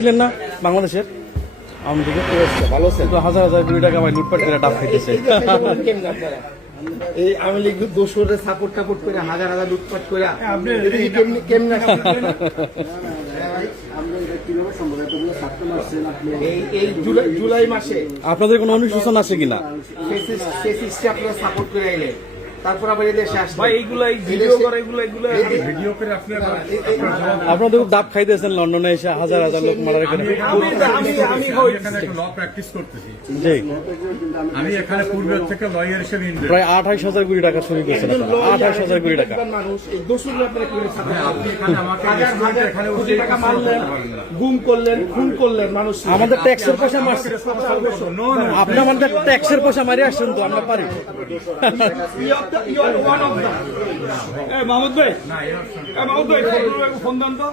ছিলেন না বাংলাদেশের আওয়ামী লীগের ভালো তো হাজার হাজার কোটি টাকা ভাই লুটপাট করে ডাব খাইতেছে। এই আওয়ামী লীগ দোষরে সাপোর্ট টাপোর্ট করে হাজার হাজার লুটপাট করে কেমনে এই জুলাই মাসে আপনাদের কোনো অনুশোচনা আছে কিনা? আপনারা সাপোর্ট করে আইলে তারপর আবার এদেশে আসবে ভাই এইগুলাই ভিডিও করে এগুলো ভিডিও করে আপনাদের খুব ডাব খাইতেছেন লন্ডনে এসে হাজার হাজার লোক মারার এখানে। আমি এখানে একটা ল প্র্যাকটিস করতেছি। জি, আমি এখানে পূর্বের থেকে লয়ার হিসেবে প্রায় 28,000 কোটি টাকা চুরি করেছেন আপনারা। 28,000 কোটি টাকা মানুষ এই দোষরে আপনারা করে আপনি এখানে আমাকে হাজার হাজার এখানে কোটি টাকা মারলেন, গুম করলেন, খুন করলেন মানুষ। আমাদের ট্যাক্সের পয়সা মারছে। আপনি আমাদের ট্যাক্সের পয়সা মারি আসছেন তো আমরা পারি। মাহমুদ ভাই ফোন দেন তো।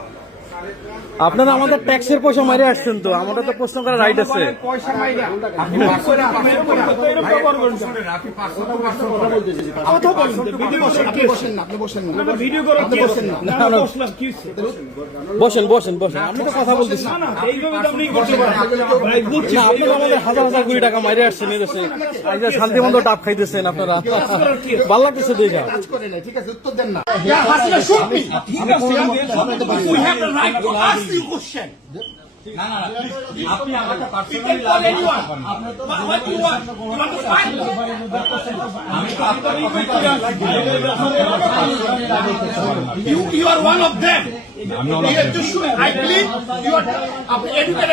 আপনারা আমাদের ট্যাক্সের পয়সা মারি আসছেন তো, আমাদের তো প্রশ্ন করার রাইট আছে। পয়সা মাইরা আপনি কথা বলেন, আপনি বসেন না, আপনি বসেন না, ভিডিও করে আপনি বসেন না। বসেন বসেন বসেন, আমি তো কথা বলতেছি। এইভাবে তো আপনি করতে পারেন। না, আপনারা আমাদের হাজার হাজার কোটি টাকা মারি আসছেন এদেশে, আজ শান্তি মতো ডাব খাইতেছেন আপনারা। ভালো লাগতেছে দেখা। কাজ করে না, ঠিক আছে, উত্তর দেন না। We have the right to ask you question. আপনি আমাকে You personally can call anyone. What you want? You want to fight? You are one of them. I believe you are educated.